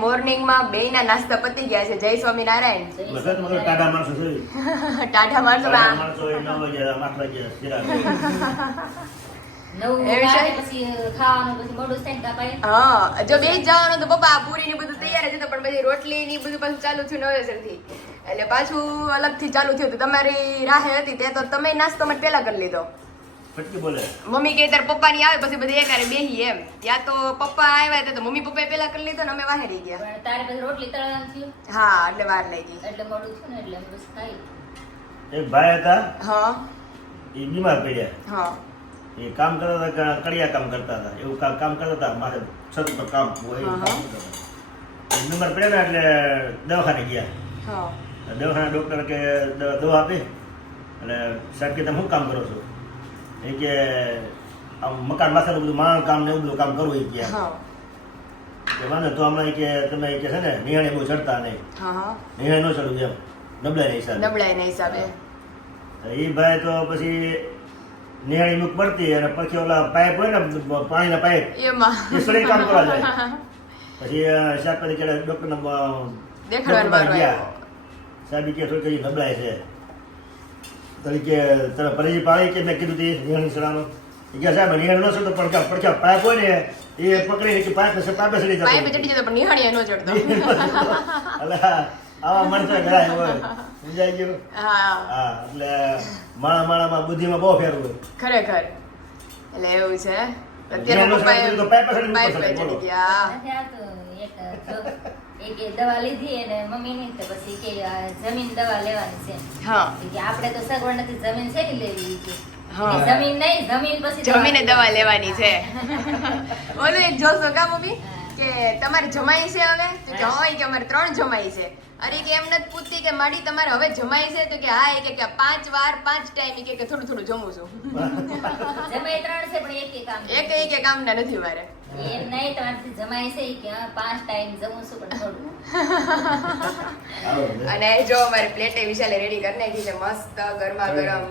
Morning માં બે ના નાસ્તા પતી ગયા છે. જય સ્વામિનારાયણ. ટાઢા માણસો છે. ટાઢા માણસો માણસો 9 વાગે 8 વાગે હા, જો બે જ જવાનું તો પપ્પા પૂરી ને બધું તૈયાર જ હતું, પણ પછી રોટલી ની બધું પાછું ચાલુ થયું નવેસર થી, એટલે પાછું અલગ થી ચાલુ થયું. તમારી રાહે હતી તે તો તમે નાસ્તો માટે પેલા કરી લીધો. મમ્મી કે તાર પપ્પા ની આવે પછી બધી એકારે બેહી એમ. ત્યાં તો પપ્પા આવ્યા તો મમ્મી પપ્પા પેલા કરી લીધો ને અમે વાહે રહી ગયા. તારે પછી રોટલી તળવાનું થયું. હા, એટલે વાર લાગી, એટલે મોડું થયું ને એટલે બસ ખાઈ. એક ભાઈ હતા. હા, એ બીમાર પડ્યા. હા, એ કામ કરતા હતા, કડિયા કામ કરતા હતા, એવું કામ કરતા હતા. મારે છત પર કામ હોય બીમાર પડ્યા ને એટલે દવાખાને ગયા. હા, દવાખાના ડોક્ટર કે દવા આપી એટલે સાહેબ કે તમે શું કામ કરો છો? એ કે આમ મકાન માથાનું બધું માણ કામ ને એવું બધું કામ કરવું. એ કે વાંધો તો હમણાં કે તમે કે છે ને નિહાળે બહુ ચડતા નહીં. નિહાળે ન ચડવું એમ નબળાઈ હિસાબે. એ ભાઈ તો પછી નિહાળી મુખ પડતી અને પછી ઓલા પાઇપ હોય ને પાણીના પાઇપ એ સળી કામ કરવા જાય. પછી શાકભાજી કે ડોક્ટર ગયા. સાહેબ કે થોડી નબળાઈ છે તરીકે તને પરેજી પાડી કે મેં કીધું હતી નિહાળી સડાનો. એ કે સાહેબ નિહાળી ન ચડતો પણ પડખા પાઇપ હોય ને એ પકડી કે પાઇપ ચડી જતો. પાઇપ ચડી જતો પણ નિહાળી ન ચડતો. અલા આવા માણસો ઘણા હોય સમજાય ગયું. હા, એટલે માણામાં બુદ્ધિમાં બહુ ફેર હોય ખરેખર. એટલે એવું છે. અત્યારે એક દવા લીધી અને મમ્મી ની તો પછી કે જમીન દવા લેવાની છે. હા, કે આપણે તો સગવડ નથી, જમીન છે ને લેવી કે જમીન નહીં, જમીન પછી જમીને દવા લેવાની છે. ઓલું એક જોશો કા મમ્મી કે તમારે જમાઈ છે હવે? તો કે હોય કે અમારે 3 જમાઈ છે. અરે કે એમ નથી પૂછતી કે માડી તમારે હવે જમાઈ છે? તો કે હા. એ કે 5 વાર 5 ટાઈમ કે થોડું થોડું જમું છું. જમાઈ 3 છે પણ એક કામ ના નથી મારે. એમ નહીં, તમારી જમાઈ છે કે 5 ટાઈમ જમું છું પણ થોડું. અને જો અમારી પ્લેટે વિશાલે રેડી કરી નાખી છે મસ્ત ગરમા ગરમ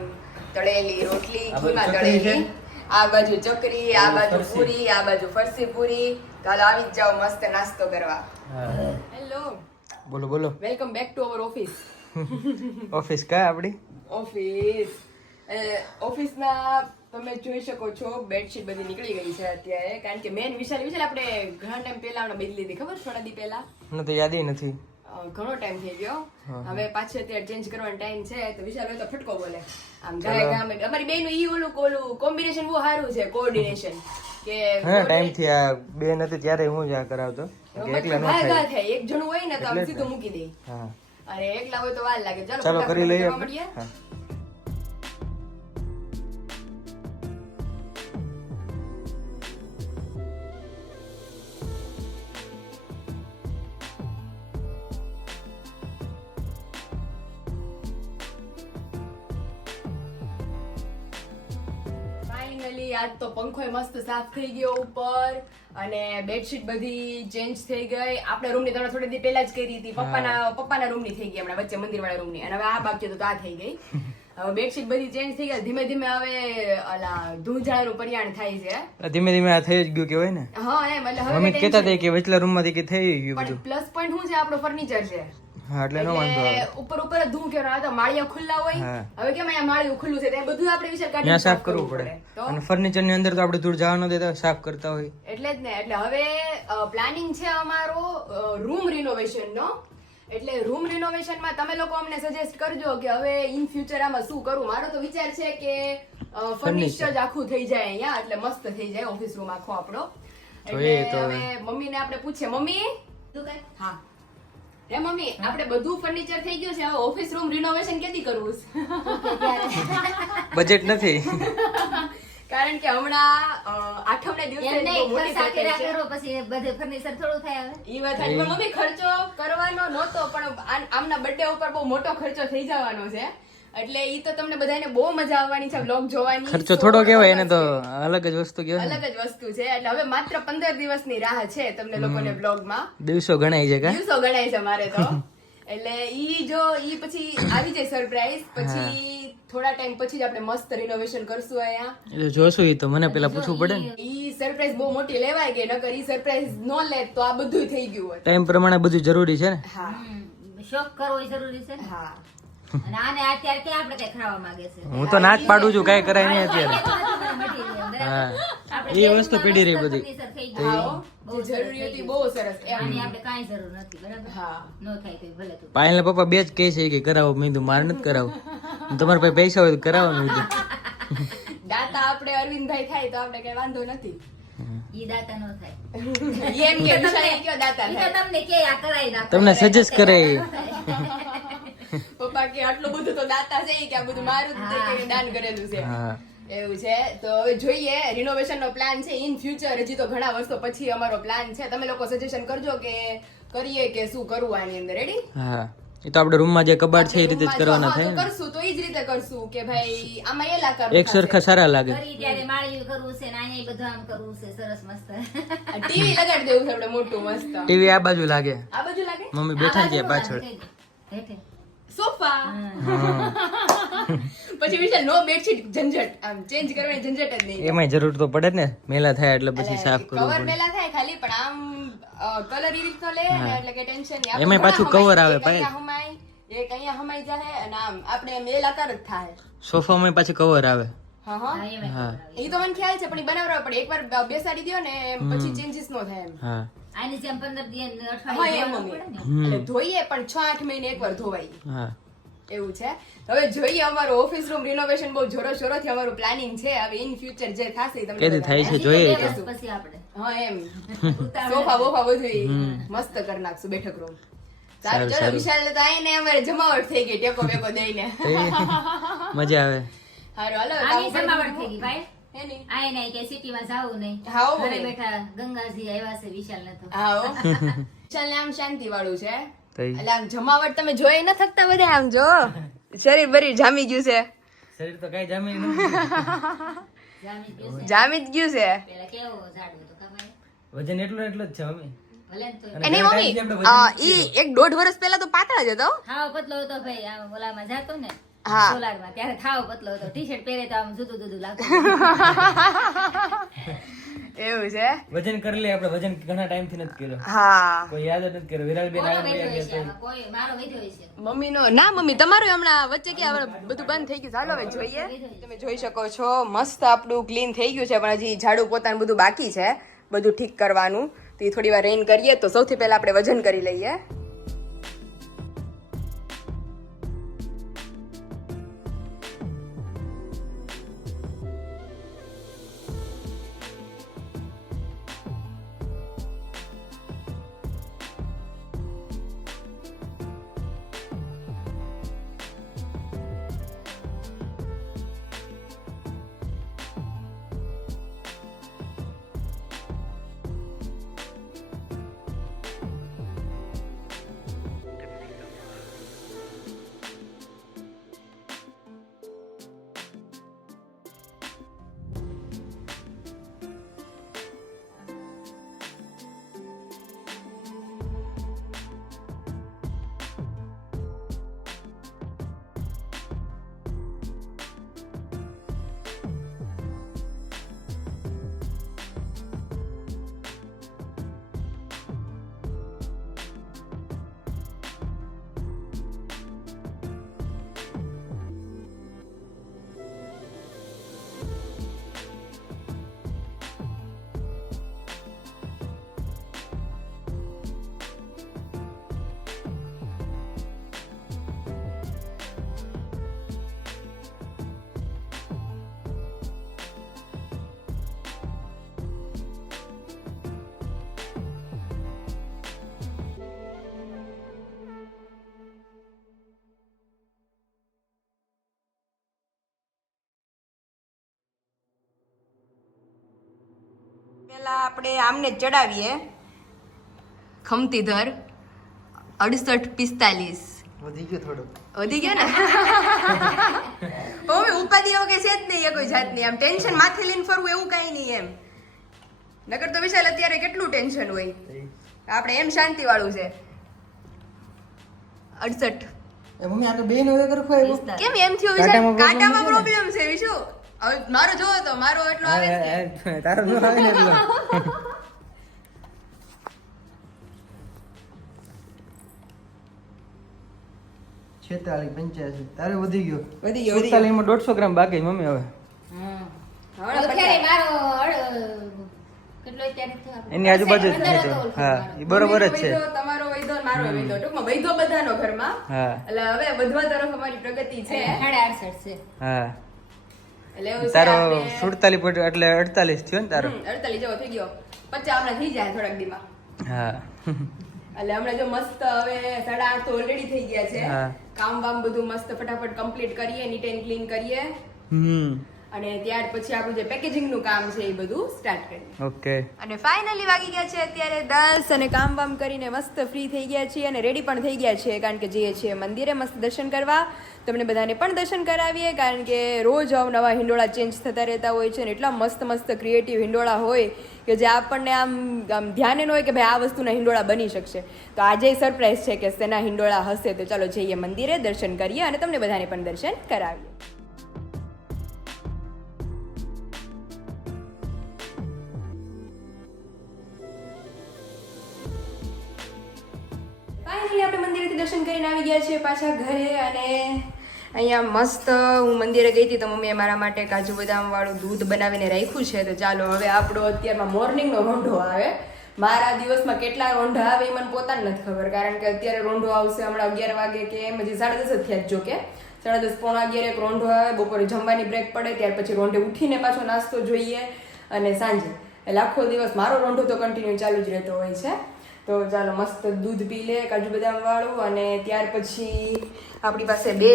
તળેલી રોટલી, ઘીમાં તળેલી. આ બાજુ ચકરી, આ બાજુ પૂરી, આ બાજુ ફરસી પૂરી. ચાલો આવી જ જાઓ મસ્ત નાસ્તો કરવા. હેલો, બોલો બોલો. Welcome back to our office. Office કા આપડી ઓફિસના તમે જોઈ શકો છો બેડશીટ બધી નીકળી ગઈ છે અત્યારે, કારણ કે મેન વિશાલ આપણે ઘણા ટાઈમ પહેલા બદલી લીધી, ખબર થોડા દી પહેલા. મને તો યાદ નથી. ઘણો ટાઈમ થઈ ગયો. હવે પાછું અત્યારે ચેન્જ કરવાનો ટાઈમ છે તો વિશાલ હોય તો ફટકો બોલે આમ ગાય ગામ. અમારી બેનું ઈ ઓલું કોમ્બિનેશન બહુ સારું છે, કોઓર્ડિનેશન. કે હા, ટાઈમ થી આ બે નથી ત્યારે હું જ આ કરાવતો. એકલા ન થાય. એક જણું હોય ને તો આમ સીધું મૂકી દે. હા, અરે એકલા હોય તો વાર લાગે. ચાલો કરી લઈએ. હા, આજ તો પંખો મસ્ત સાફ થઈ ગયો ઉપર, અને બેડશીટ બધી ચેન્જ થઈ ગઈ. આપણા રૂમ ની તમે થોડી દી પહેલા જ કરી હતી. પપ્પાના રૂમ ની થઈ ગઈ હમણાં વચ્ચે મંદિર વાળા રૂમ ની, અને હવે આ બાકી તો આ થઈ ગઈ. હવે બેડશીટ બધી ચેન્જ થઈ ગઈ. ધીમે ધીમે હવે ઓલા ધૂંઝાળનું પરિયાણ થાય છે. ધીમે ધીમે આ થઈ જ ગયું કેવાય ને. હા એમ, એટલે હવે મમ્મી કહેતા હતા કે વચલા રૂમ માંથી કે થઈ ગયું બધું. પ્લસ પોઈન્ટ શું છે, આપણો ફર્નિચર છે. હા, એટલે નો વાંધો આવે. ઉપર જ ધૂળ કેવાનો હતો, માળિયા ખુલ્લા હોય. હવે કેમ અહીંયા માળિયું ખુલ્લું છે ત્યાં બધું આપણે વિચાર કાઢીને સાફ કરવું પડે. અને ફર્નિચર ની અંદર તો આપણે ધૂળ જવા ન દેતા, સાફ કરતા હોય. એટલે જ ને. એટલે હવે પ્લાનિંગ છે અમારો રૂમ રિનોવેશન નો. એટલે રૂમ રિનોવેશન માં તમે લોકો અમને સજેસ્ટ કરજો કે હવે ઇન ફ્યુચર આમાં શું કરું. મારો તો વિચાર છે કે ફર્નિચર જ આખું થઈ જાય અહીંયા, એટલે મસ્ત થઈ જાય ઓફિસ રૂમ આખો આપણો. એટલે હવે મમ્મીને આપણે પૂછીએ, મમ્મી હા હે મમ્મી આપણે બધું ફર્નિચર થઈ ગયું છે, હવે ઓફિસ રૂમ રિનોવેશન કેદી કરવું છે? બજેટ નથી. કારણ કે હમણાં આઠમને દિવસે મોટી સાકેરા કરો પછી બધે ફર્નિચર થોડું થાય. હવે ઈ વાત છે. મમ્મી ખર્ચો કરવાનો નહોતો, પણ આમના બર્થડે ઉપર બહુ મોટો ખર્ચો થઈ જવાનો છે, એટલે ઈ તો તમને બધાને બહુ મજા આવવાની છે વ્લોગ જોવાની. ખર્ચો થોડો કહેવાય, એને તો અલગ જ વસ્તુ કહેવાય. અલગ જ વસ્તુ છે. એટલે હવે માત્ર 15 દિવસની રાહ છે તમને લોકોને વ્લોગમાં. દિવસો ગણાય છે કા? દિવસો ગણાય છે મારે તો. એટલે ઈ પછી આવી જાય સરપ્રાઈઝ, પછી થોડા ટાઈમ પછી જ આપણે મસ્ત રિનોવેશન કરશું અહીંયા. એટલે જોશું ઈ તો મને પેલા પૂછવું પડે ને. ઈ સરપ્રાઈઝ બહુ મોટી લેવાય કે નકર ઈ સરપ્રાઈઝ નો લે તો આ બધું થઈ ગયું હોત. ટાઈમ પ્રમાણે બધું જરૂરી છે ને. હા શોખ કરવો એ જરૂરી છે ને. હા અને આને અત્યારે ક્યાં આપણે કઈ ખાવા માંગે છે. હું તો ના જ પાડું છું, કાંઈ કરાય નહીં અત્યારે. હા એ વસ્તુ પીડી રહી બધી. હા જે જરૂરી હતી બહુ સરસ એમ. આની આપણે કાંઈ જરૂર નથી બરાબર. હા નો થાય તો ભલે તું. પાયલના પપ્પા બે જ કહે છે કે કરાવો. મેં કીધું મારે નથી કરાવું. તમારા પાસે પૈસા હોય તો કરાવવાનું હતું. દાતા આપણે અરવિંદભાઈ થાય તો આપણે કઈ વાંધો નથી. ઈ દાતા નો થાય. એમ કે વિશાલ કયો દાતા ઈ તો થાય. તમને કે આ કરાઈ નાખો. તમને સજેસ્ટ કરે. પપ્પા કે આટલું બધું તો દાતા છે કે આ બધું મારું જ તે કે દાન કરેલું છે. હા એવું છે. તો હવે જોઈએ રિનોવેશન નો પ્લાન છે ઇન ફ્યુચર. હજી તો ઘણા વર્ષો પછી અમારો પ્લાન છે. તમે લોકો સજેશન કરજો કે કરીએ કે શું કરવું આની અંદર. રેડી? હા એ તો આપણે રૂમમાં જે કબાટ છે એ રીતે જ કરવાના થાય ને. કરશું તો ઈ જ રીતે કરશું કે ભાઈ આમાં એ લાકાર એક સરખા સારા લાગે. કરી ત્યારે માળિયું કરવું છે ને અહીંયા બધું આમ કરવું છે સરસ મસ્ત. ટીવી લગાડી દેવું છે આપણે મોટું મસ્ત. ટીવી આ બાજુ લાગે, આ બાજુ લાગે મમ્મી બેઠા છે પાછળ. હેઠે. સોફા. પછી વિશાલ નો બેડશીટ ઝંઝટ, આમ ચેન્જ કરવાની ઝંઝટ જ નહીં. એમાંય જરૂર તો પડે ને, મેલા થાય એટલે પછી સાફ કરવું કવર પડે. મેલા થાય ખાલી, પણ આમ કલર ઈ રીતનો લે ને એટલે કે ટેન્શન નહીં. આપણે એમાંય પાછું ઘણા cover હમાય. આવે એક પાછું. અહીંયા હમાય, એક અહીંયા હમાઈ જાય અને આમ આપણે મેલ આકાર જ થાય. સોફામાં પાછું કવર આવે. હા હા હા, એમાં હા એ તો મને ખ્યાલ છે, પણ ઈ બનાવવા પડે. એકવાર બેસાડી દ્યો ને પછી ચેન્જીસ નો થાય એમ. હા આની જેમ 15 દિવસ હા એમ અઠવાડિયે મમ્મી. પડે ને. એટલે ધોઈએ પણ 6-8 મહિને એકવાર ધોવાય હા એવું છે. હવે જોઈએ અમારો ઓફિસ રૂમ રિનોવેશન બહુ જોરો શોરોથી અમારું પ્લાનિંગ છે. હવે ઇન ફ્યુચર જે થશે ઈ તમને કેદી થાય છે હજી તો જોઈએ 2 તો. વર્ષ પછી આપણે હા એમ સોફા બોફા બધું મસ્ત કરી નાખશું બેઠક રૂમ. સારું ચલો સારું. વિશાલ તો આઈને અમારે જમાવટ થઈ ગઈ ટેકો બેકો દઈને. મજા આવે. હારું હાલો આની જમાવટ થઈ ગઈ ભાઈ. હે ની? આય નહીં કે સિટીમાં જાવું નહીં. હા, હો. ઘરે બેઠા ગંગાજી આવ્યા છે વિશાલ ને તો. હા હો. વિશાલને આમ શાંતિ વાળું છે. તો ઈ એટલે આમ જમાવટ તમે જોઈ ન થકતા બધા આમ જો શરીર બરી જામી ગયું છે. શરીર તો કઈ જામી નથી. જામી ગયું છે. જામી જ ગયું છે. પેલા કેવો જાડો હતો ખબર? વજન એટલું એટલું જ છે મમ્મી. ભલે ને તોય. અને એની ઘણા મમ્મી ટાઈમથી આપણે વજન ઈ 1-1.5 વર્ષ પહેલા તો પાતળા જ હતો. થાવ પતલો હતો ભાઈ. આમ ઓલામાં જાતો ને હા. સોલારમાં ત્યારે થાવ પતલો હતો. ટી-શર્ટ પહેરે તો આમ જુદું જુદું લાગતું. એવું છે. વજન કરી લે આપણે. વજન ઘણા ટાઈમ થી નથી કર્યો. હા કોઈ યાદ જ નથી કર્યો. વિરાલબેન કોનો આવી વૈધ્યો ગયા હશે આમાં? કોઈ મારો વૈધ્યો હશે. મમ્મીનો ના મમ્મી તમારું હમણાં વચ્ચે કે હવે બધું બંધ થઈ ગયું. ચાલો હવે જોઈએ. તમે જોઈ શકો છો મસ્ત આપણું ક્લીન થઈ ગયું છે, પણ હજી ઝાડુ પોતાનું બધું બાકી છે, બધું ઠીક કરવાનું. તો એ થોડી વાર રેન કરીએ. તો સૌથી પહેલા આપણે વજન કરી લઈએ. પેલા આપણે આમને ચડાવીએ ખમતી ધર 68-45 વધી ગયો થોડું. વધી ગયા ને મમ્મી ઉપાધિ વગર છે જ નહીં એ કોઈ જાતની. આમ ટેન્શન માથે લઈને ફરવું એવું કઈ નહીં એમ. નકર તો વિશાલ અત્યારે કેટલું ટેન્શન હોય. આપણે એમ શાંતિ વાળું છે. 68. મમ્મી આ તો બે નો કરખો આવ્યો કેમ એમ થયું વિશાલ? કાંટામાં પ્રોબ્લેમ છે વિશુ. હવે મારો જોવો તો મારો એટલો આવે છે. તારો નો આવે ને એટલો 46 85 તારે વધી ગયો 47 માં 150 ગ્રામ બાકી મમ્મી હવે તો ક્યારે મારો કેટલો અત્યારે થયો આપણે? એની આજુબાજુ જ છે તો. હા એ બરોબર જ છે વૈધો, તમારો વૈધો ને મારો વૈધો. ટૂંકમાં વૈધો બધાનો ઘરમાં. હા એટલે હવે વધવા તરફ અમારી પ્રગતિ છે. 68 છે. હા એટલે એવું છે તારો આપણે- 47 પોઈન્ટ એટલે 48 થયો ને તારો 48 જેવો થઈ ગયો. 50 હમણાં થઈ જાય થોડાક દીમાં. હા એટલે હમણાં જો મસ્ત હવે 8:30 તો ઓલરેડી થઈ ગયા છે. હા. કામ વામ બધું મસ્ત ફટાફટ કમ્પ્લીટ કરીએ, નીટ એન્ડ ક્લીન કરીએ અને ત્યાર પછી આપણું જે પેકેજિંગ નું કામ છે એ બધું સ્ટાર્ટ કરીએ. ઓકે અને ફાઇનલી વાગી ગયા છે અત્યારે 10 અને કામ વામ કરીને મસ્ત ફ્રી થઈ ગયા છીએ અને રેડી પણ થઈ ગયા છીએ કારણ કે જઈએ છીએ મંદિરે મસ્ત દર્શન કરવા. તમને બધાને પણ દર્શન કરાવીએ કારણ કે રોજ અવનવા હિંડોળા ચેન્જ થતા રહેતા હોય છે અને એટલા મસ્ત મસ્ત ક્રિએટિવ હિંડોળા હોય કે જે આપણને આમ ધ્યાને ન હોય કે ભાઈ આ વસ્તુના હિંડોળા બની શકશે. તો આજે સરપ્રાઈઝ છે કે શેના હિંડોળા હશે. તો ચાલો જઈએ મંદિરે દર્શન કરીએ અને તમને બધાને પણ દર્શન કરાવીએ. ફાઇનલી આપણે મંદિરેથી દર્શન કરીને આવી ગયા છીએ પાછા ઘરે અને અહીંયા મસ્ત હું મંદિરે ગઈ હતી તો મમ્મીએ મારા માટે કાજુ બદામ વાળું દૂધ બનાવીને રાખ્યું છે. તો ચાલો હવે આપણો અત્યારમાં મોર્નિંગનો રોંઢો આવે. મારા દિવસમાં કેટલા રોંઢા આવે એ મને પોતાને નથી ખબર કારણ કે અત્યારે રોંઢો આવશે હમણાં 11 વાગે કે એમ હજી 10:30 જ થયા જ જો કે 10:30 પોણા 11 એક રોંઢો આવે. બપોરે જમવાની બ્રેક પડે ત્યાર પછી રોંઢે ઉઠીને પાછો નાસ્તો જોઈએ અને સાંજે એટલે આખો દિવસ મારો રોંઢો તો કન્ટિન્યુ ચાલુ જ રહેતો હોય છે. તો ચાલો મસ્ત દૂધ પી લે કાજુ બદામ વાળું અને ત્યાર પછી આપણી પાસે 2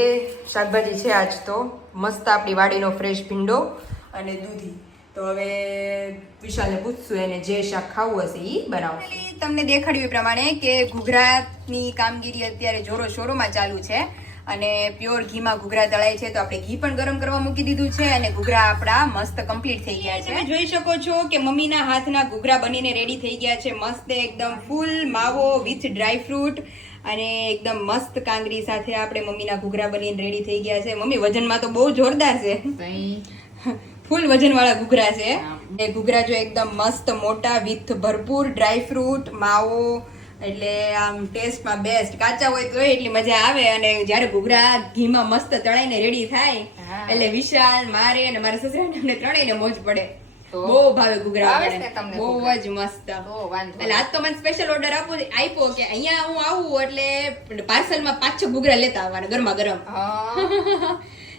શાકભાજી છે આજ તો મસ્ત આપણી વાડીનો ફ્રેશ ભીંડો અને દૂધી. તો હવે વિશાલને પૂછશું એને જે શાક ખાવું હશે એ બનાવશે. તમને દેખાડ્યું એ પ્રમાણે કે ઘૂઘરાની કામગીરી અત્યારે જોરો શોરોમાં ચાલુ છે અને પ્યોર ઘીમાં ઘૂઘરા તળાય છે. તો આપણે ઘી પણ ગરમ કરવા મૂકી દીધું છે અને ઘૂઘરા આપણા મસ્ત કમ્પ્લીટ થઈ ગયા છે. તમે જોઈ શકો છો કે મમ્મીના હાથના ઘૂઘરા બનીને રેડી થઈ ગયા છે. મસ્ત એકદમ ફૂલ માવો વિથ ડ્રાય ફ્રૂટ અને એકદમ મસ્ત કાંગરી સાથે આપણે મમ્મીના ઘૂઘરા બનીને રેડી થઈ ગયા છે. મમ્મી વજનમાં તો બહુ જોરદાર છે. ફૂલ વજન વાળા ઘૂઘરા છે. એ ઘૂઘરા જો એકદમ મસ્ત મોટા વિથ ભરપૂર ડ્રાય ફ્રૂટ માવો એટલે આમ ટેસ્ટમાં બેસ્ટ. કાચા હોય તો એટલી મજા આવે અને જ્યારે ઘૂઘરા ઘીમાં મસ્ત તળાઈને રેડી થાય એટલે વિશાલ મારે અને મારા સસરાને અમને ત્રણેયને મોજ પડે. બહુ ભાવે ઘૂઘરા બહુ જ મસ્ત. એટલે આજ તો મને સ્પેશિયલ ઓર્ડર આપ્યો કે અહીંયા હું આવું એટલે પાર્સલમાં 5-6 ઘૂઘરા લેતા આવવાના ગરમા ગરમ.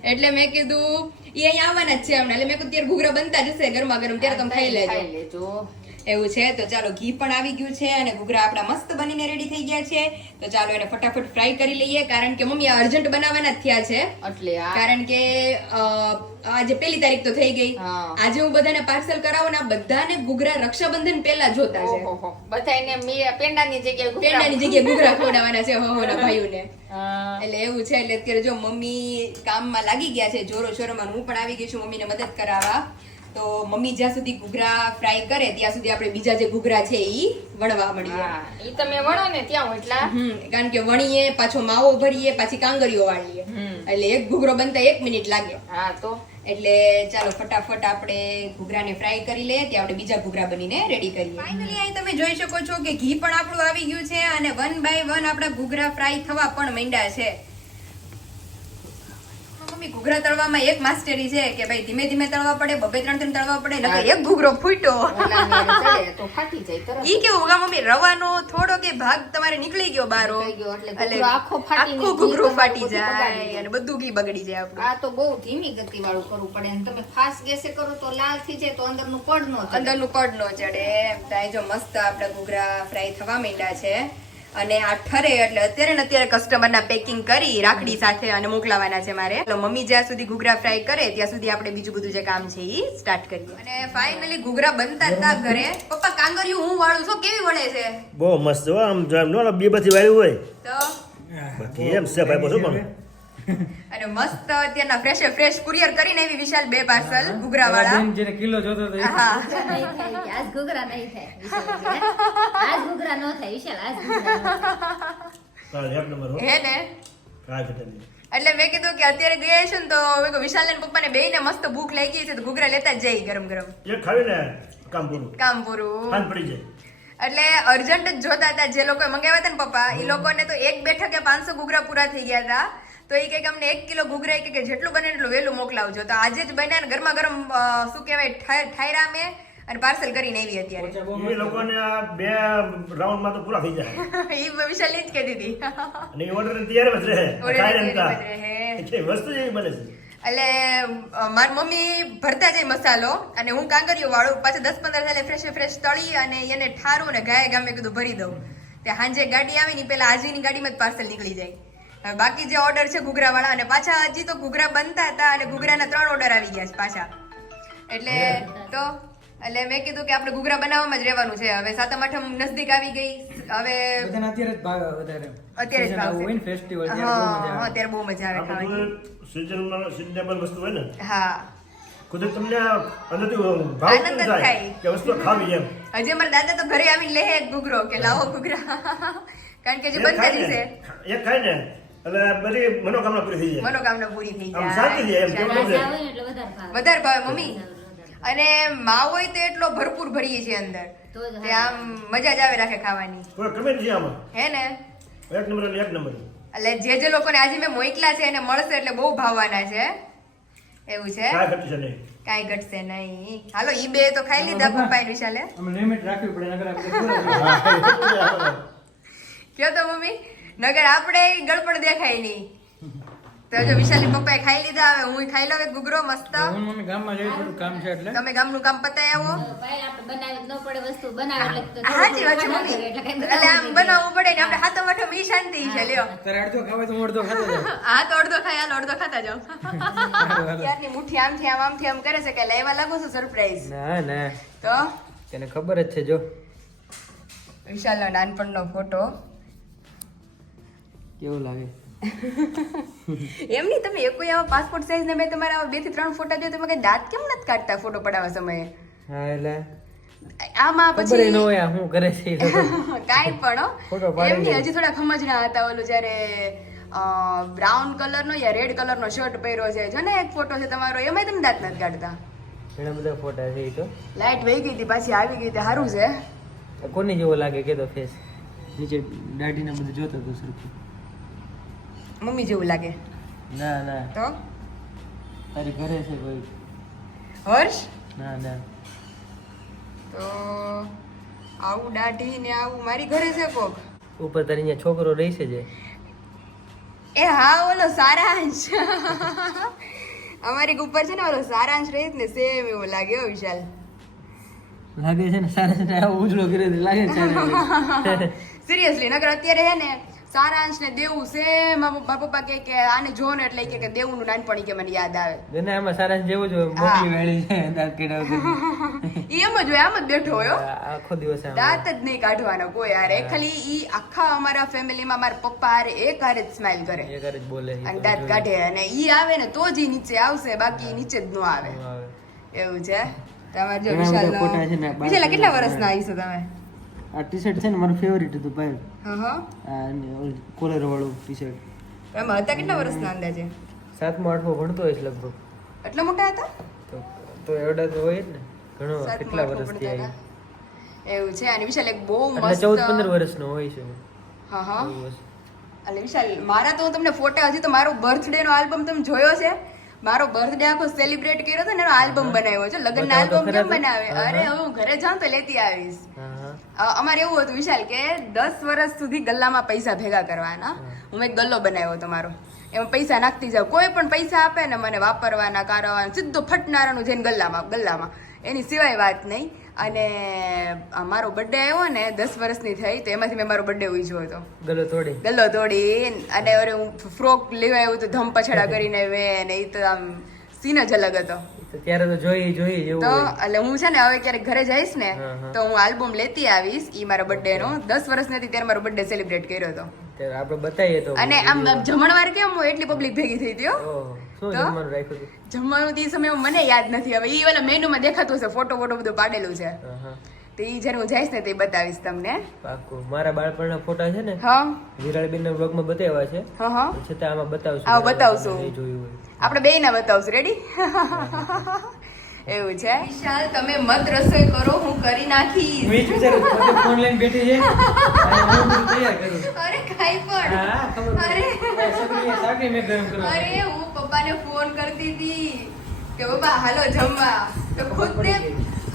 એટલે મેં કીધું એ અહીંયા આવવાના જ છે હમણાં. એટલે મેં કીધું ત્યારે ઘૂઘરા બનતા જશે ગરમા ગરમ ત્યારે તમે ખાઈ લેજો એવું છે. તો ચાલો ઘી પણ આવી ગયું છે અને ઘૂઘરા આપણા મસ્ત બનીને રેડી થઈ ગયા છે. તો ચાલો એને ફટાફટ ફ્રાય કરી લઈએ કારણ કે મમ્મી અર્જન્ટ બનાવવાના જ થયા છે એટલે કારણ કે આજે 1 તારીખ તો થઈ ગઈ. આજે હું બધાને પાર્સલ કરાવું ને બધાને ઘૂઘરા રક્ષાબંધન પહેલા જોતા છે. બધાને પેંડાની જગ્યાએ ઘૂઘરા ખવડાવવાના છે હોના ભાઈઓને. એટલે એવું છે. એટલે અત્યારે જો મમ્મી કામમાં લાગી ગયા છે જોરો શોરોમાં. હું પણ આવી ગઈ છું મમ્મીને મદદ કરાવવા. તો મમ્મી જ્યાં સુધી ઘૂઘરા ફ્રાય કરે ત્યાં સુધી આપણે બીજા જે ઘૂઘરા છે ઈ વણવા મળીએ. ઈ તમે વણો ને ત્યાં એટલા કારણ કે વણીએ પાછો માવો ભરીએ પાછી કાંગરીઓ વાળીએ એટલે એક ઘૂઘરો બનતા 1 મિનિટ લાગે. તો એટલે ચાલો ફટાફટ આપણે ઘૂઘરાને ફ્રાય કરી લઈએ ત્યાં આપણે બીજા ઘૂઘરા બનીને રેડી કરીએ. ફાઇનલી અહીં તમે જોઈ શકો છો કે ઘી પણ આપણું આવી ગયું છે અને 1 બાય 1 આપણા ઘૂઘરા ફ્રાય થવા પણ માંડ્યા છે. મમ્મી ઘૂઘરા તળવામાં એક માસ્ટરી છે કે ભાઈ ધીમે ધીમે તળવા પડે 2-3 તળવા પડે નકર એક ઘૂઘરો ફૂટ્યો તો ફાટી જાય તરત. ઈ કેવું હોગા મમ્મી રવાનો થોડો કે ભાગ તમારે નીકળી ગયો બારો એટલે આખો ઘૂઘરો ફાટી જાય અને બધું ઘી બગડી જાય આપણું. આ તો બહુ ધીમી ગતિ વાળું કરવું પડે અને તમે ફાસ્ટ ગેસે કરો તો લાલ થઈ જાય તો અંદરનું પડ નો અંદરનું પડ નો ચડે. ત્યાં જો મસ્ત આપણા ઘૂઘરા ફ્રાય થવા માંડ્યા છે અને આ ઠરે એટલે અત્યારે ને અત્યારે કસ્ટમરના પેકિંગ કરી રાખડી સાથે અને મોકલાવાના છે મારે. એટલે મમ્મી જ્યાં સુધી ઘૂઘરા ફ્રાય કરે ત્યાં સુધી આપણે બીજું બધું જે કામ છે એ સ્ટાર્ટ કરીએ. અને ફાઇનલી ઘૂઘરા બનતા હતા ઘરે. પપ્પા કાંગરીયું હું વાળું છું કેવી વણે છે? બહુ મસ્ત હો. આમ જો એમ નો બે બધી વાળી હોય તો બાકી એમ છે ભાઈ બધું પણ અને મસ્ત અત્યારના ફ્રેશ કુરિયર કરીને એવી વિશાલ 2 પાર્સલ ઘૂઘરા વાળા જેને કિલો જોતો હતો હા આજ ઘૂઘરા નહીં થાય વિશાલ. આજ ઘૂઘરા નો થાય વિશાલ. આજ ઘૂઘરા કાંઈ એક નંબર હો. હે ને કાંઈ ઘટે નહીં. એટલે મેં કીધું કે અત્યારે ગયા છે ને તો હવે કહું વિશાલ ને પપ્પાને બેયને મસ્ત ભૂખ લાગી છે તો ઘૂઘરા લેતા જ જઈ ગરમ ગરમ એક ખાવીને કામ પૂરું. કામ પૂરું હાથ પડી જાય. એટલે અર્જન્ટ જ જોતા હતા જે લોકોએ મંગાવ્યા હતા ને પપ્પા એ લોકોને તો એક બેઠકે 500 ઘૂઘરા પૂરા થઈ ગયા હતા તો એ કે અમને 1 કિલો ઘૂઘરા કે જેટલું બને એટલું વહેલું મોકલાવજો તો આજે જ બન્યા ને ગરમા ગરમ શું કહેવાય ઠાયરા મેં અને પાર્સલ કરીને આવી અત્યારે એ લોકોને આ 2 રાઉન્ડમાં તો પૂરા થઈ જાય. એ વિશાલ જ કહેતી હતી અને એ ઓર્ડર તૈયાર જ રહે. Order કાંઈ તૈયાર નતા. જ રહે. એટલે વસ્તુ જ એવી બને છે. એટલે મારી મમ્મી ભરતા જાય મસાલો અને હું કાંગરીઓ વાળું પાછા 10-15 સાલે ફ્રેશ તળી અને એને ઠારું ને ગાય ગામે કીધું ભરી દઉં ત્યાં સાંજે ગાડી આવી ને પેલા આજની ગાડીમાં જ પાર્સલ નીકળી જાય. હવે બાકી જે ઓર્ડર છે ઘૂઘરા વાળા અને પાછા હજી તો ઘૂઘરા બનતા હતા અને ઘૂઘરાના 3 ઓર્ડર આવી ગયા છે પાછા એટલે મેં કીધું કે આપણે ઘૂઘરા બનાવવામાં જ રહેવાનું છે હવે 7મ 8મ નજદીક આવી ગઈ હવે બધાને અત્યારે જ ભાવે વધારે અત્યારે જ ભાવશે. હોય ને ફેસ્ટિવલ હા ત્યારે બહુ મજા આવે આ ખાવાની બધું સિઝનેબલ વસ્તુ હોય ને હા કુદરત તમને અંદરથી ભાવ આનંદ કેમ જ થાય થાય. કે વસ્તુ ખાવી એમ. હજી અમારા દાદા તો ઘરે આવી લે એક ઘૂઘરો કે લાવો ઘૂઘરા કારણ કે જે એક બંધ ખાય કરી ને, છે એક ખાય ને એટલે બધી મનોકામના પૂરી થઈ જાય. મનોકામના પૂરી થઈ આમ શાંતિ જાય થઈ જાય એમ. રાજા હોય ને એટલે વધારે ભાવે. વધારે ભાવે મમ્મી અને માવો હોય તો એટલો ભરપૂર ભરીએ છીએ અંદર તો જ તે આમ મજા જ આવે રાખે ખાવાની કોઈ કમે નથી આમાં. હે ને એક નંબર અને એક નંબર. એટલે જે લોકોને આજે મેં મોકલા છે એને મળશે એટલે બહુ ભાવવાના છે એવું છે કાંઈ ઘટશે નહીં. કાંઈ ઘટશે નહીં હાલો ઈ બે તો ખાઈ લીધા પપ્પા વિશાલે અમે લિમિટ રાખવી પડે નકર આપણે કયો તો મમ્મી નગર આપણે ગળપણ દેખાય નહીં તો જો વિશાલી પપ્પાએ ખાઈ લીધા હવે હું ખાઈ લઉં એક ઘૂઘરો મસ્ત હું મમ્મી ગામમાં જઈ થોડું કામ છે એટલે તમે ગામનું કામ પતાય આવો ભાઈ આપણે બનાવી જ ન પડે વસ્તુ બનાવે એટલે તો સાચી વાત છે મમ્મી એટલે કઈ એટલે આમ બનાવવું પડે ને આપણે હાથો વાઠો ઈ શાંતિ છે લ્યો તારે અડધો ખાવે તો હું અડધો ખાતો જાઉં. હા તો અડધો ખાય હાલો અડધો ખાતા જાઓ ક્યારની મુઠ્ઠી આમથી આમ કરે છે કે લાઈવા લાગો છો સરપ્રાઈઝ ના ના તો તને ખબર જ છે જો વિશાલનો નાનપણનો ફોટો કેવું લાગે એમ નહીં તમે એક કોઈ આવા પાસપોર્ટ સાઈઝ ને મેં તમારા 2 થી 3 ફોટા જોયા તમે કઈ દાંત કેમ નથી કાઢતા ફોટો પડાવવા સમયે હા એટલે આમાં ખબર પછી ન હોય આ શું કરે છે એ લોકો. કાંઈ પણ હો. ફોટો પાડી એમ નહીં, લે. હજી થોડા ખમજના હતા ઓલું જ્યારે બ્રાઉન કલરનો યા રેડ કલરનો શર્ટ પહેર્યો છે જો ને એક ફોટો છે તમારો એમાંય તમે દાંત નથી કાઢતા ઘણા બધા ફોટા છે એ તો લાઈટ વહી ગઈ હતી પાછી આવી ગઈ તે સારું છે કોની જેવો લાગે કે તો ફેસ નીચે દાઢીને બધું જોતો તો સરખું મમ્મી જેવું લાગે ના ના તો તારી ઘરે છે કોઈ હર્ષ ના ના તો આવું દાઢી ને આવું મારી ઘરે છે કોક ઉપર તારી અહીંયા છોકરો રહેશે જે એ હા ઓલો સારાંશ અમારી ઉપર છે ને ઓલો સારાંશ રહે ને સેમ એવું લાગે હો વિશાલ લાગે છે ને સારા ને આવો ઉજળો કર્યો તો લાગે છે સારા. સિરિયસલી નગર અત્યારે હે ને સારાંશ ને દેવું સેમ મારા પપ્પા કહે કે આને જો ને એટલે કે દેવું નું નાનપણ કે મને યાદ આવે જેને આમાં સારા જેવું જ હોય મોકલી વેળી છે દાંત કાઢાવતો ઈ એમ જ હોય આમ જ બેઠો હોય હો. આખો દિવસ આમ દાંત જ નહીં કાઢવાના કોઈ યાર ખાલી ઈ આખા અમારા ફેમિલીમાં મારા પપ્પા હારે એક હારે જ સ્માઈલ કરે એ કરે જ બોલે એ અને તો દાંત જોયું. કાઢે અને ઈ આવે ને તો જ ઈ નીચે આવશે બાકી ઈ નીચે જ ન આવે હું આવે. એવું છે તમારે જો ઘણા બધા વિશાલ ફોટા છે ને, બાર વિશાલ કેટલા ફોટા. વર્ષના આવીશો તમે આ ટી શર્ટ છે ને મારું ફેવરિટ હતું ભાઈ હા આ કોલર વાળું ટી શર્ટ એમાં હતા કેટલા વર્ષના અંદાજે 7મો 8મો ભણતો હશે લગભગ એટલા મોટા હતા તો એવડા તો હોય જ ને ઘણો સાતમું, કેટલા આઠમું વર્ષથી ભણતા આવી હતા. એવું છે અને વિશાલ એક બહુ એટલે મસ્ત 14-15 વર્ષનો હોય છે હા હા એવું હશે. એટલે વિશાલ મારા તો હું તમને ફોટા હજી તો મારો બર્થડે નો આલ્બમ તમે જોયો છે મારો બર્થડે આખો સેલિબ્રેટ કર્યો હતો ને એનો આલ્બમ બનાવ્યો છે લગ્ન બતાવો તો આલ્બમ ખરા કેમ તો. બનાવે હા, અરે હા. હું ઘરે જાઉં તો લેતી આવીશ હા હા અમારે એવું હતું વિશાલ કે 10 વર્ષ સુધી ગલ્લામાં પૈસા ભેગા કરવાના હું એક ગલ્લો બનાવ્યો હતો મારો એમાં પૈસા નાખતી જાઉં કોઈ પણ પૈસા આપે ને મને વાપરવાના કારવાના સીધો ફટનારાનું જઈને ગલ્લામાં એની સિવાય વાત નહીં અને મારો બર્થડે આવ્યો ને 10 વર્ષની થઈ તો એમાંથી મેં મારો બર્થડે ઉજવ્યો હતો ગલો તોડી ગલ્લો તોડી અને અરે હું ફ્રોક લેવા આવ્યું તો ધમ પછાડા કરીને વે ને એ તો આમ સીન જ અલગ હતો તો ત્યારે તો જોઈ એવું તો હોય. એટલે હું છે ને હવે ક્યારેક ઘરે જઈશ ને હા, હા. તો હું આલ્બમ લેતી આવીશ ઈ મારા બર્થડે નો 10 વર્ષની હતી ત્યારે મારો બર્થડે સેલિબ્રેટ કર્યો હતો ત્યારે આપણે બતાવીએ તો અને આમ જમણવાર કેમ હોય એટલી પબ્લિક ભેગી થઈ હતી હો. ઓહો, શું તો? જમવાનું રાખ્યું હતું જમવાનું તે સમયમાં મને યાદ નથી હવે ઈ વાલા મેનુ માં દેખાતું હશે ફોટો બધું પાડેલું છે હા, હા. તો ઈ જ્યારે હું જઈશ ને તે બતાવીશ તમને. પાકું. મારા બાળપણના ફોટા છે ને હા વિરાળબેનના વ્લોગમાં બતાવ્યા છે, હા હા છતાં આમાં બતાવશું. આવું બતાવશું. નહીં જોયું હોય. આપણે બેય ના બતાવશું. રેડી? એવું છે. વિશાલ તમે મત રસોઈ કરો, હું કરી નાખીશ. હું એ જ વિચારું છું, પોતે ફોન લઈને બેઠી છે અને હું બધું તૈયાર કરું. અરે ખાઈ પણ. હા, ખબર અરે પડી. સગડીયા શાકે મેં ગરમ કર્યું. અરે હું પપ્પાને ફોન કરતી હતી કે પપ્પા હાલો જમવા, તો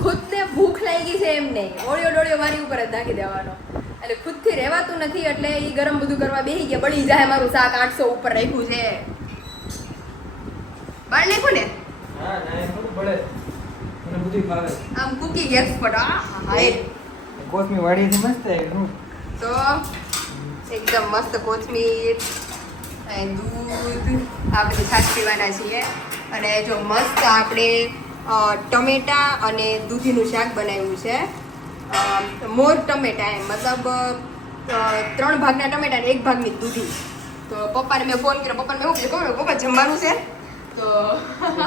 ખુદને ભૂખ લાગી છે એમને, ઓળિયો ડોળિયો મારી ઉપર જ નાખી દેવાનો, એટલે ખુદથી રહેવાતું નથી, એટલે ઈ ગરમ બધું કરવા બેસી ગયા. બળી જાય મારું શાક, 800 ઉપર રાખ્યું છે. બાળ નાખ્યું ને હા, ના એ થોડું બળે. મને બધું ભાવે. આમ કુકિંગ એક્સપર્ટ. હા કોથમી વાડીથી મસ્ત આવી. હું તો એકદમ મસ્ત કોથમીર અને દૂધ આ બધી છાશ પીવાના છીએ. અને જો મસ્ત આપણે ટમેટા અને દૂધીનું શાક બનાવ્યું છે. મોર ટમેટા એમ, મતલબ 3 ભાગના ટમેટા અને 1 ભાગની દૂધી. તો પપ્પાને મેં ફોન કર્યો, પપ્પાને મેં એવું કીધું પપ્પા જમવાનું છે, તો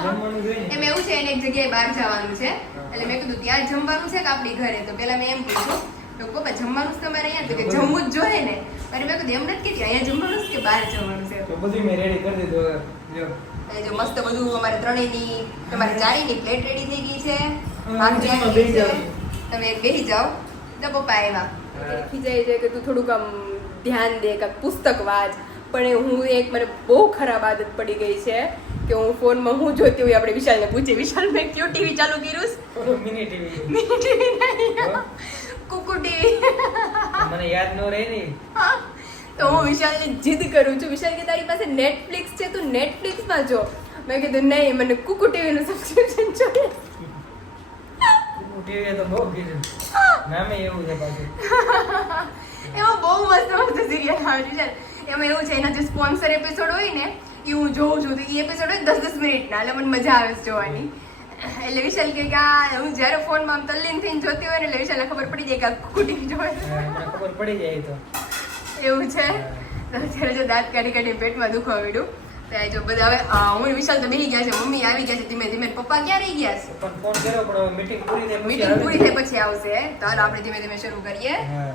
જમવાનું જોઈએ ને. એમ એવું છે એને એક જગ્યાએ બહાર જવાનું છે, એટલે મેં કીધું ત્યાં જમવાનું છે કે આપણી ઘરે. તો પેલા મેં એમ કીધું તો પપ્પા જમવાનું છે તમારે અહીંયા, તો કે જમવું જ જોઈએ ને. અરે મેં કીધું એમ નથી કીધું અહીંયા જમવાનું છે કે બહાર જમવાનું છે. તો બધું મેં રેડી કરી દીધું હવે. લ્યો. એ જો મસ્ત બધું અમારે ત્રણેયની તમારી ચારેયની પ્લેટ રેડી થઈ ગઈ છે. હા, ભાખરી જમવા આવી બેસી છે. જાઓ. તમે બેસી જાઓ. તો પપ્પા આવ્યા હા. ખીજાય છે કે તું થોડુંક આમ ધ્યાન દે, કાંઈક પુસ્તક વાંચ. પણ હું એક મને બહુ ખરાબ આદત પડી ગઈ છે કે હું ફોનમાં હું જોતી હોય આપણે વિશાલને પૂછીએ, વિશાલ મેં કયું ટીવી ચાલુ કર્યું છે? Mini TV. મિની ટીવી નહીં, કુકુ ટીવી. મને યાદ ન રહે ને. હા, તો હું વિશાલની જીદ કરું છું. વિશાલ કે તારી પાસે નેટફ્લિક્સ છે, તું નેટફ્લિક્સમાં જો. મેં કીધું નહીં, મને કુકુ ટીવીનું સબસ્ક્રિપ્શન જોઈએ. ટીવી તો બહુ કીધું. નામે એવું છે પાછું. એમાં બહુ મસ્ત મસ્ત સિરિયલ આવે છે. એમાં એવું છે એના જે સ્પોન્સર એપિસોડ હોય ને એ હું જોઉં છું. તો એ એપિસોડ હોય 10-10 મિનિટના, એટલે મને મજા આવે છે જોવાની. એટલે વિશાલ કે આ હું જ્યારે ફોનમાં આમ તલ્લીન થઈને જોતી હોય ને એટલે વિશાલને ખબર પડી જાય કે આ કુકુ ટીવી જોવે. હા, મને ખબર પડી જાય તો. એવું છે. તો અત્યારે જો દાંત કાઢી કાઢી પેટમાં દુખવા માંડ્યું. તો જો બધા હવે હું વિશાલ તો બેસી ગયા છે, મમ્મી આવી ગયા છે ધીમે ધીમે. પપ્પા ક્યાં રહી ગયા છે? પણ ફોન કર્યો પણ મીટિંગ પૂરી થાય પછી મીટિંગ પૂરી થાય પછી આવશે. તો હાલો આપણે ધીમે ધીમે શરૂ કરીએ. હા.